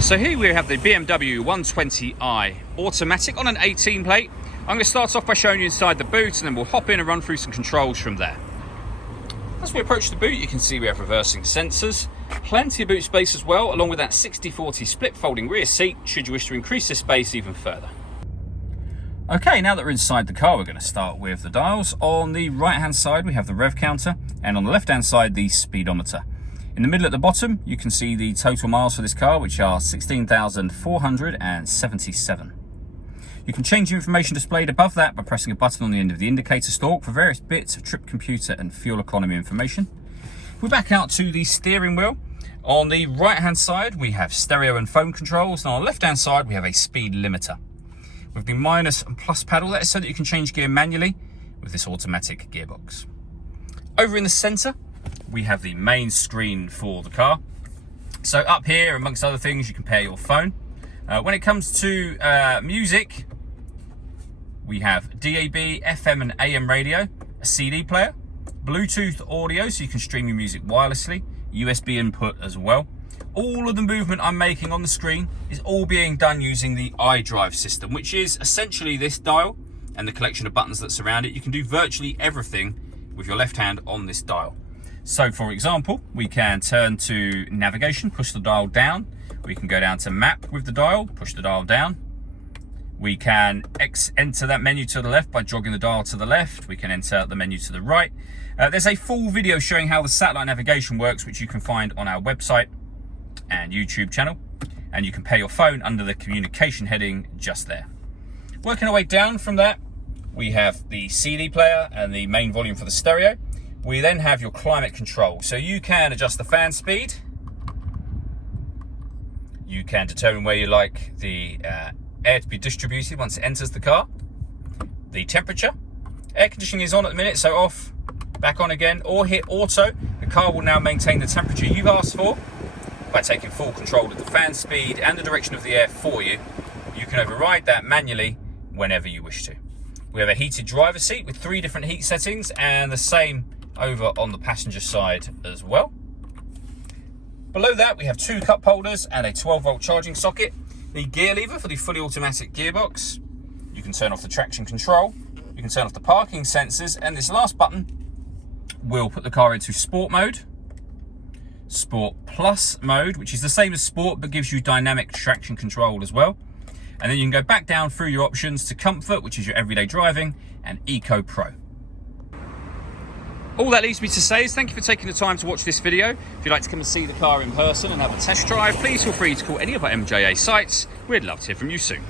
So here we have the BMW 120i automatic on an 18 plate. I'm going to start off by showing you inside the boot, and then we'll hop in and run through some controls from there. As we approach the boot, you can see we have reversing sensors, plenty of boot space as well, along with that 60/40 split folding rear seat should you wish to increase this space even further. Okay, now that we're inside the car, we're going to start with the dials. On the right hand side we have the rev counter, and on the left hand side the speedometer. In the middle at the bottom, you can see the total miles for this car, which are 16,477. You can change the information displayed above that by pressing a button on the end of the indicator stalk for various bits of trip computer and fuel economy information. We're back out to the steering wheel. On the right hand side, we have stereo and phone controls, and on the left hand side, we have a speed limiter. With the minus and plus pedal, that is so that you can change gear manually with this automatic gearbox. Over in the center, we have the main screen for the car. So up here, amongst other things, you can pair your phone. When it comes to music, we have DAB, FM and AM radio, a CD player, Bluetooth audio so you can stream your music wirelessly, USB input as well. All of the movement I'm making on the screen is all being done using the iDrive system, which is essentially this dial and the collection of buttons that surround it. You can do virtually everything with your left hand on this dial. So for example, we can turn to navigation, push the dial down. We can go down to map with the dial, push the dial down. We can enter that menu to the left by jogging the dial to the left. We can enter the menu to the right. There's a full video showing how the satellite navigation works, which you can find on our website and YouTube channel. And you can pair your phone under the communication heading just there. Working our way down from that, we have the CD player and the main volume for the stereo. We then have your climate control. So you can adjust the fan speed. You can determine where you like the air to be distributed once it enters the car. The temperature. Air conditioning is on at the minute, so off, back on again, or hit auto. The car will now maintain the temperature you've asked for by taking full control of the fan speed and the direction of the air for you. You can override that manually whenever you wish to. We have a heated driver's seat with 3 different heat settings, and the same over on the passenger side as well. Below that, we have 2 cup holders and a 12-volt charging socket. The gear lever for the fully automatic gearbox. You can turn off the traction control. You can turn off the parking sensors, and this last button will put the car into sport mode, sport plus mode, which is the same as sport but gives you dynamic traction control as well. And then you can go back down through your options to comfort, which is your everyday driving, and Eco Pro. All that leaves me to say is thank you for taking the time to watch this video. If you'd like to come and see the car in person and have a test drive, please feel free to call any of our MJA sites. We'd love to hear from you soon.